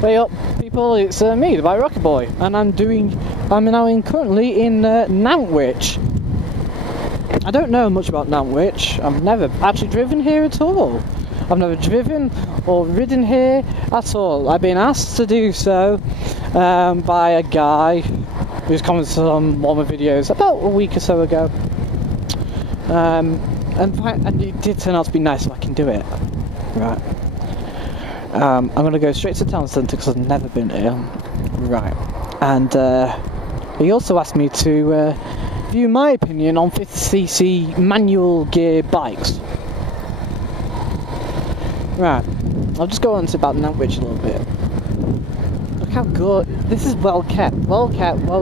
Hey up, people, it's me, the Bike Rocket Boy, and I'm now currently in Nantwich. I don't know much about Nantwich. I've never actually driven here at all. I've never driven or ridden here at all. I've been asked to do so by a guy who's commented on one of my videos about a week or so ago. And it did turn out to be nice if I can do it. Right. I'm going to go straight to the town centre because I've never been here. Right. And he also asked me to view my opinion on 50cc manual gear bikes. Right. I'll just go on to about Nantwich a little bit. Look how good. This is well kept, well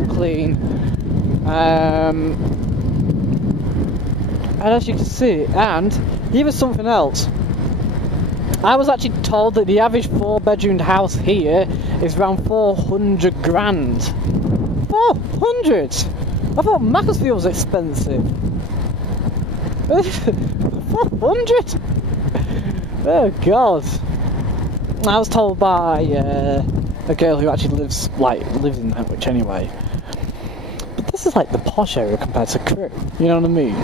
clean. And as you can see, and here's something else. I was actually told that the average 4-bedroomed house here is around 400 grand. 400! I thought Macclesfield was expensive. 400? Oh god. I was told by a girl who actually lives in Nantwich anyway. But this is like the posh area compared to Crewe, you know what I mean?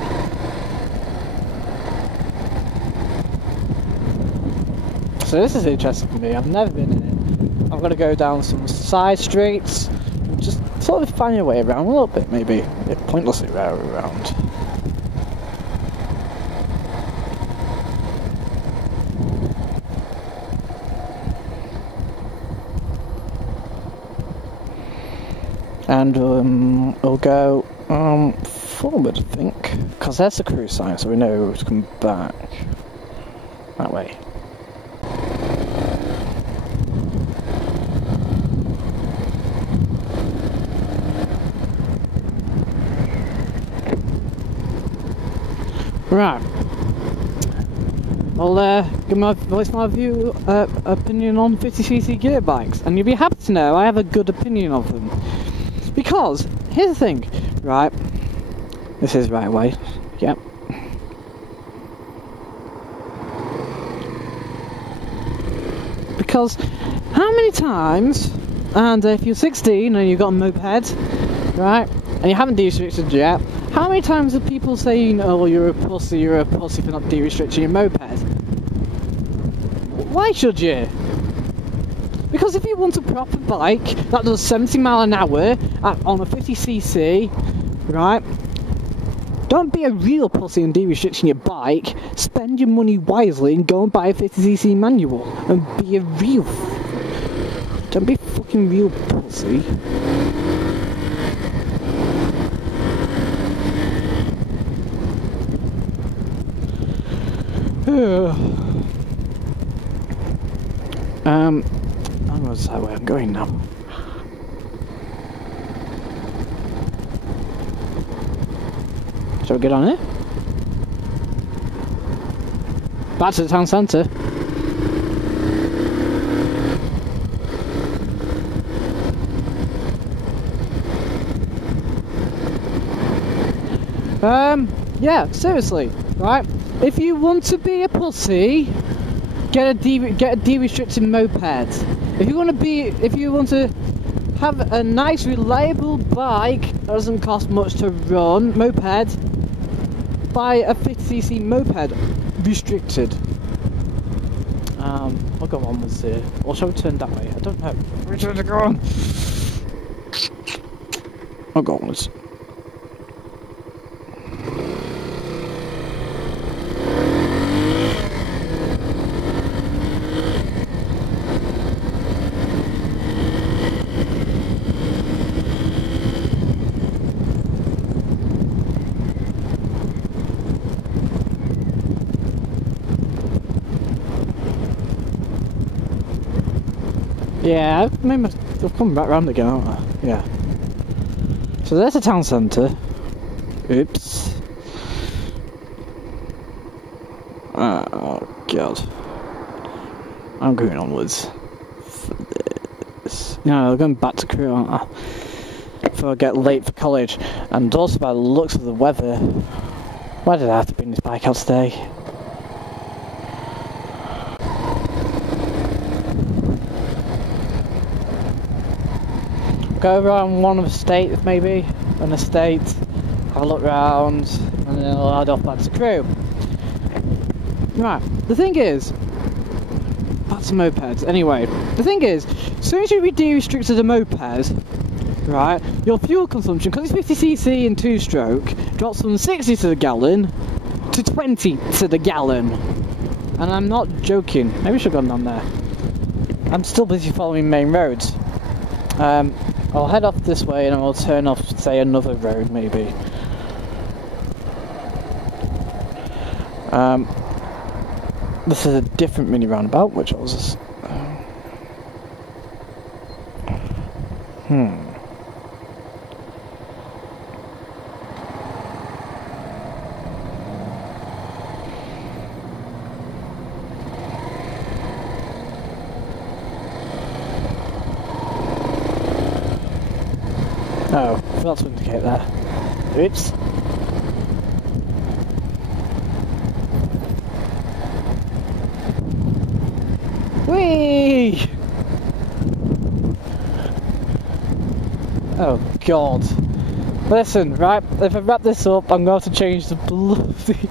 So this is interesting for me. I've never been in it. I'm going to go down some side streets and just sort of find your way around a little bit, maybe pointlessly around. And we'll go forward, I think, because there's the Crewe sign, so we know to come back that way. Right, I'll give my opinion on 50cc gear bikes, and you'll be happy to know I have a good opinion of them. Because, here's the thing, right, this is right away, yep. Because, how many times, and if you're 16 and you've got a moped, right, and you haven't de-restricted yet, how many times are people saying, oh, you're a pussy for not de-restricting your moped? Why should you? Because if you want a proper bike that does 70 mile an hour on a 50cc, right, don't be a real pussy and de-restricting your bike. Spend your money wisely and go and buy a 50cc manual and be a real... Don't be a fucking real pussy. I'm going to decide where I'm going now. Shall we get on it? Back to the town centre. Yeah, seriously, right? If you want to be a pussy, get a de-restricted moped. If you want to have a nice, reliable bike that doesn't cost much to run, moped, buy a 50cc moped, restricted. I'll go onwards here. Or shall we turn that way? I don't know. Which way to go on? I'll go onwards. Yeah, maybe they'll come back round again, aren't they? Yeah. So there's the town centre. Oops. Oh god. I'm going onwards. For this. No, I'm going back to Crewe, aren't I? Before I get late for college. And also by the looks of the weather. Why did I have to bring this bike out today? go around one of the states, maybe an estate, have a look round, and then I'll head off back to Crewe. Right, the thing is, back to mopeds. Anyway, the thing is, as soon as you de-restricted a moped, right, your fuel consumption, because it's 50cc and 2-stroke, drops from 60 to the gallon to 20 to the gallon. And I'm not joking. Maybe I should have gone down there. I'm still busy following main roads. I'll head off this way and I'll turn off, say, another road maybe. This is a different mini roundabout, which I was just... Oh, I forgot to indicate there. Oops. Whee! Oh God. Listen, right, if I wrap this up, I'm going to change the bloody...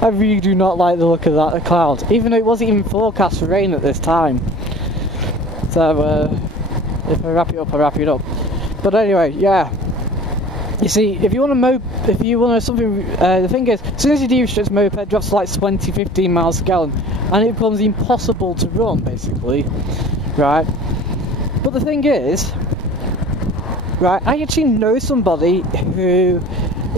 I really do not like the look of that cloud, even though it wasn't even forecast for rain at this time. So, if I wrap it up, I wrap it up. But anyway, yeah. You see, if you want something, the thing is, as soon as you de-restrict a moped, it drops to like 20-15 miles a gallon, and it becomes impossible to run, basically, right? But the thing is, right, I actually know somebody who,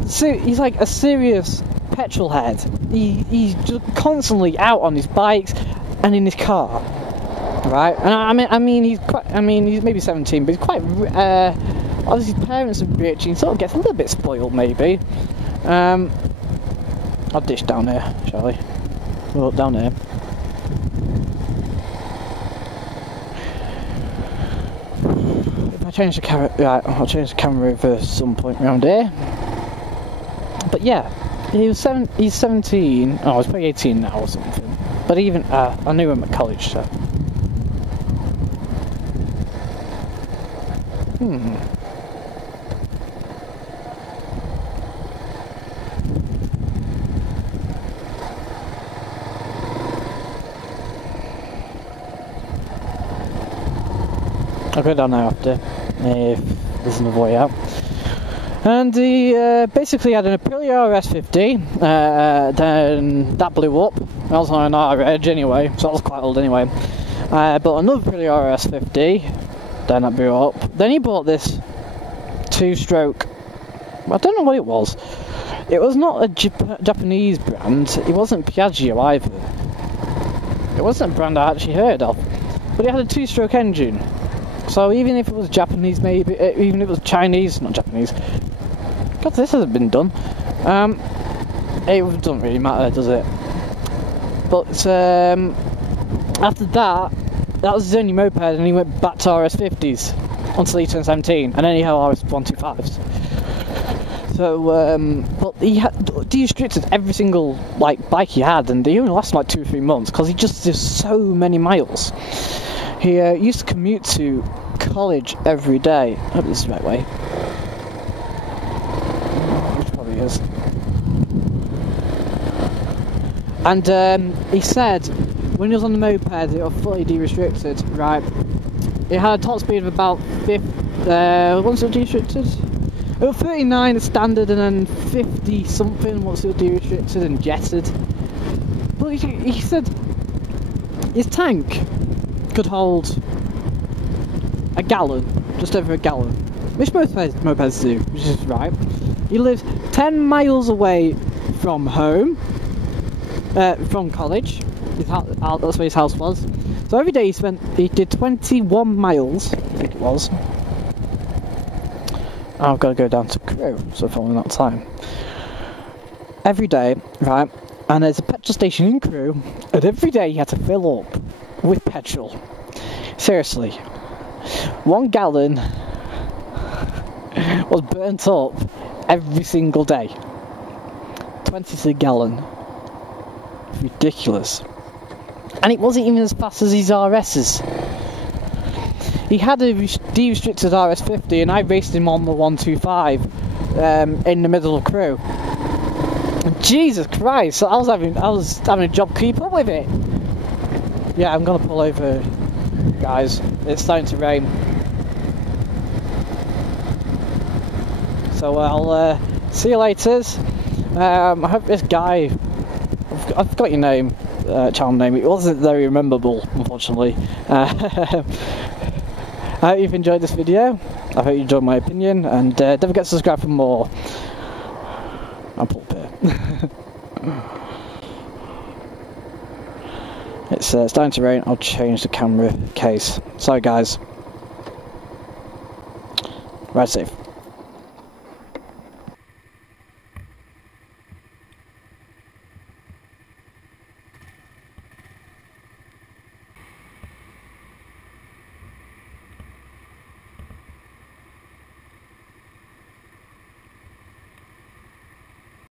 he's like a serious petrol head. He's just constantly out on his bikes and in his car, right? And I mean, he's maybe 17, but he's quite. Obviously, his parents are rich, and he sort of gets a little bit spoiled, maybe. I'll dish down here, shall we? Well, down here. If I change the camera, right, I'll change the camera over some point around here. But yeah, he's 17. Oh, he's probably 18 now or something. But even I knew him at college, so. I'll go down there after, if there's another way out. And he basically had an Aprilia RS50, then that blew up. That was on an R-Edge anyway, so that was quite old anyway. But another Aprilia RS50, then that blew up. Then he bought this 2-stroke, I don't know what it was. It was not a Japanese brand, it wasn't Piaggio either. It wasn't a brand I actually heard of, but it had a 2-stroke engine. So even if it was Japanese, maybe, even if it was Chinese, not Japanese. God, this hasn't been done. It doesn't really matter, does it? But after that was his only moped, and he went back to RS50s until he turned 17, and then he had RS125s. So, but he had de-restricted every single bike he had, and they only lasted like 2 or 3 months because he just did so many miles. He used to commute to college every day. I hope this is the right way. Which probably is. And he said when he was on the moped, it was fully de-restricted, right? It had a top speed of about 50. Once it was de-restricted, it was 39 standard, and then 50 something once it was de-restricted and jetted. But he said his tank could hold a gallon, just over a gallon, which most mopeds do, which is right. He lives 10 miles away from home, from college. That's where his house was. So every day he did 21 miles, I think it was. I've got to go down to Crewe, so following that time. Every day, right, and there's a petrol station in Crewe, and every day he had to fill up with petrol. Seriously, 1 gallon was burnt up every single day. 20 to the gallon. Ridiculous. And it wasn't even as fast as his RS's. he had a de-restricted RS50 and I raced him on the 125 in the middle of crew. Jesus Christ, I was having a job keep up with it. Yeah, I'm gonna pull over, guys. It's starting to rain. So I'll see you later. I hope this guy, I've got your name, channel name, it wasn't very memorable, unfortunately. I hope you've enjoyed this video, I hope you enjoyed my opinion, and don't forget to subscribe for more. I'll pull up here. It's starting to rain, I'll change the camera case. Sorry guys. Ride safe.